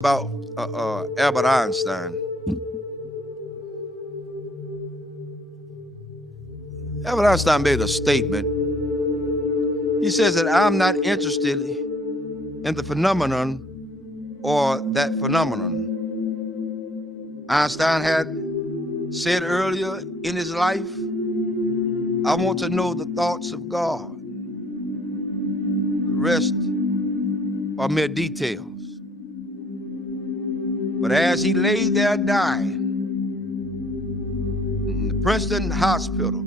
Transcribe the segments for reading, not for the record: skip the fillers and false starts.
about Albert Einstein. Albert Einstein made a statement. He says that I'm not interested in the phenomenon or that phenomenon. Einstein had said earlier in his life, I want to know the thoughts of God. The rest are mere details. But as he lay there dying in the Princeton hospital,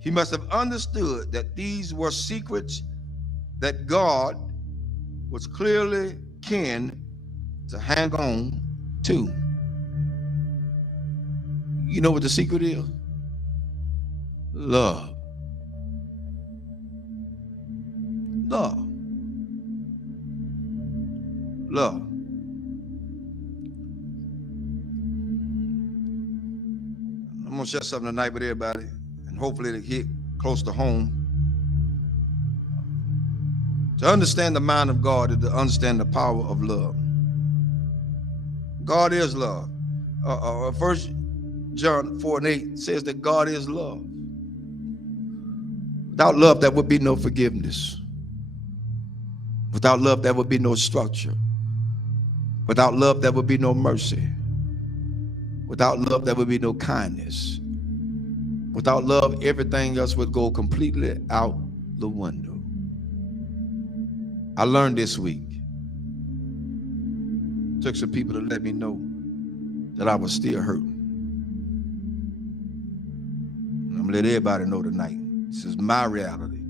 he must have understood that these were secrets that God was clearly keen to hang on to. You know what the secret is? Love. Love. Love. I'm going to share something tonight with everybody, and hopefully it'll hit close to home. To understand the mind of God is to understand the power of love. God is love. 1 John 4:8 says that God is love. Without love, there would be no forgiveness. Without love, there would be no structure. Without love, there would be no mercy. Without love, there would be no kindness. Without love, everything else would go completely out the window. I learned this week. Took some people to let me know that I was still hurting. I'm gonna let everybody know tonight. This is my reality.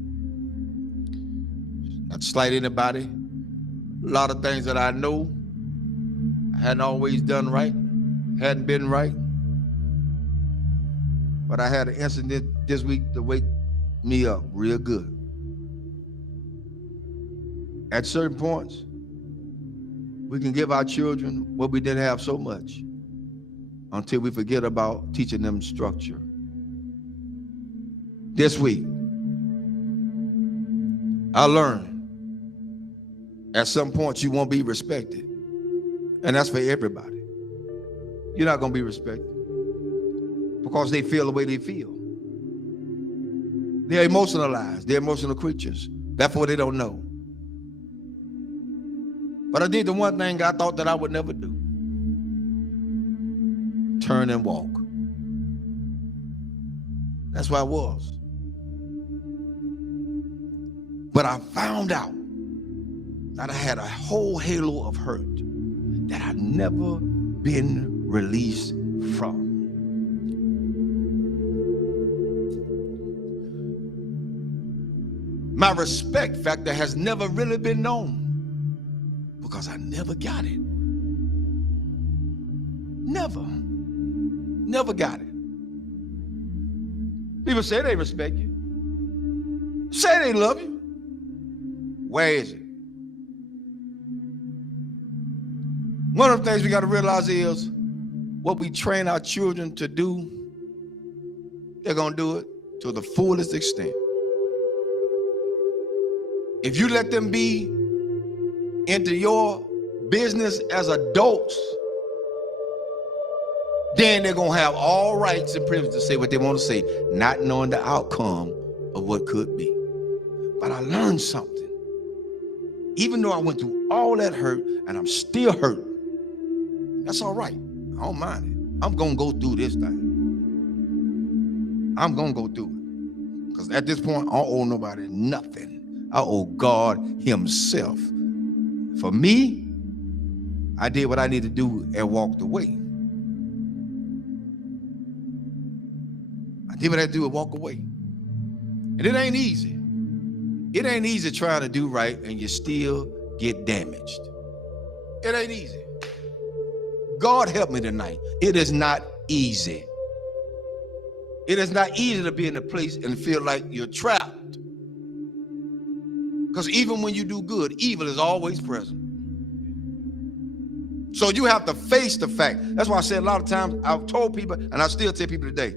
Not to slight anybody. A lot of things that I know I hadn't always done right, hadn't been right. But I had an incident this week to wake me up real good. At certain points, we can give our children what we didn't have so much until we forget about teaching them structure. This week, I learned at some point you won't be respected. And that's for everybody. You're not going to be respected because they feel the way they feel. They're emotionalized. They're emotional creatures. Therefore, they don't know. But I did the one thing I thought that I would never do. Turn and walk. That's where I was. But I found out that I had a whole halo of hurt that I'd never been released from. My respect factor has never really been known because I never got it. Never got it. People say they respect you. Say they love you. Where is it? One of the things we got to realize is what we train our children to do, they're going to do it to the fullest extent. If you let them be into your business as adults, then they're going to have all rights and privileges to say what they want to say, not knowing the outcome of what could be. But I learned something. Even though I went through all that hurt and I'm still hurt, that's all right. I don't mind it. I'm going to go through this thing. I'm going to go through it. Because at this point, I don't owe nobody nothing. I owe God himself. For me, I did what I needed to do and walked away. I did what I had to do and walk away. And it ain't easy. It ain't easy trying to do right and you still get damaged. It ain't easy. God help me tonight. It is not easy. It is not easy to be in a place and feel like you're trapped. Because even when you do good, evil is always present. So you have to face the fact. That's why I said a lot of times, I've told people, and I still tell people today,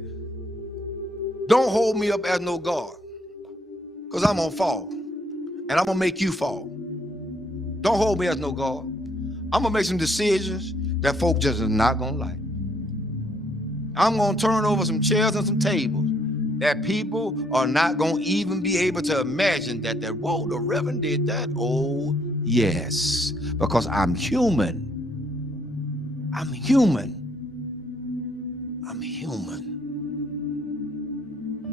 don't hold me up as no God. Because I'm going to fall. And I'm going to make you fall. Don't hold me as no God. I'm going to make some decisions that folk just are not going to like. I'm going to turn over some chairs and some tables that people are not going to even be able to imagine that, whoa, the Reverend did that. Oh, yes, because I'm human. I'm human. I'm human.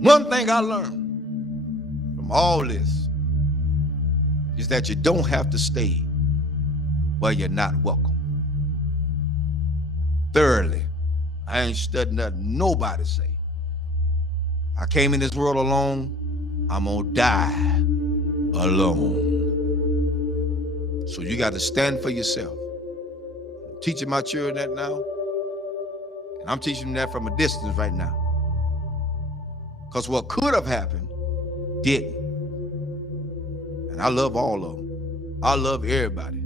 One thing I learned from all this is that you don't have to stay where you're not welcome. Thirdly, I ain't studying nothing nobody say. I came in this world alone. I'm gonna die alone. So you got to stand for yourself. I'm teaching my children that now, and I'm teaching them that from a distance right now. Because what could have happened didn't. And I love all of them. I love everybody.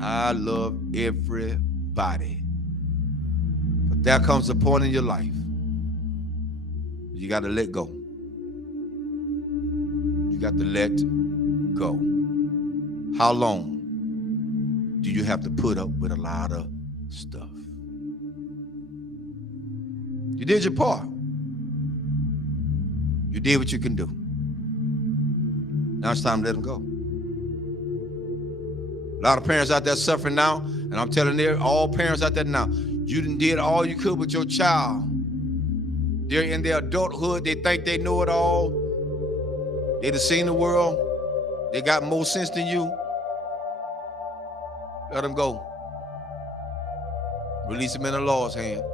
I love everybody. But there comes a point in your life you got to let go. You got to let go. How long do you have to put up with a lot of stuff? You did your part. You did what you can do. Now it's time to let them go. A lot of parents out there suffering now, and I'm telling all parents out there now, you done did all you could with your child. They're in their adulthood. They think they know it all. They done seen the world. They got more sense than you. Let them go. Release them in the Lord's hand.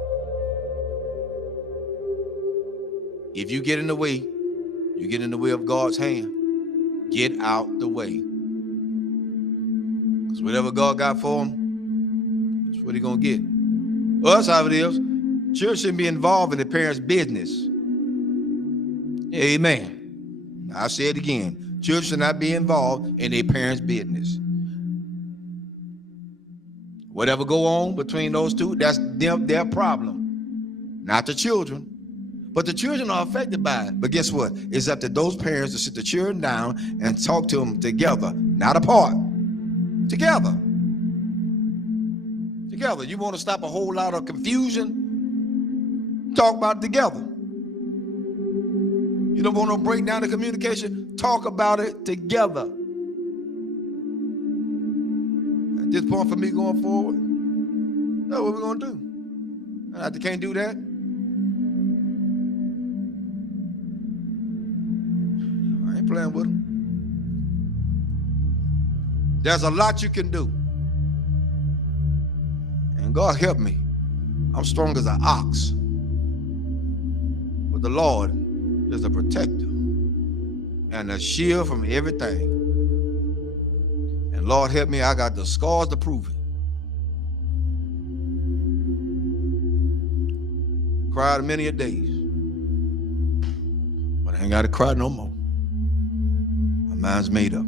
If you get in the way, you get in the way of God's hand. Get out the way. Because whatever God got for them, that's what he's going to get. Well, that's how it is. Children shouldn't be involved in the parents' business. Amen. I'll say it again. Children should not be involved in their parents' business. Whatever go on between those two, that's their problem. Not the children. But the children are affected by it. But guess what? It's up to those parents to sit the children down and talk to them together, not apart. Together. Together. You want to stop a whole lot of confusion? Talk about it together. You don't want to break down the communication? Talk about it together. At this point for me going forward, that's what we're going to do. And if they can't do that, I ain't playing with them. There's a lot you can do. And God help me. I'm strong as an ox. But the Lord is a protector and a shield from everything. And Lord help me, I got the scars to prove it. Cried many a days. But I ain't got to cry no more. My mind's made up.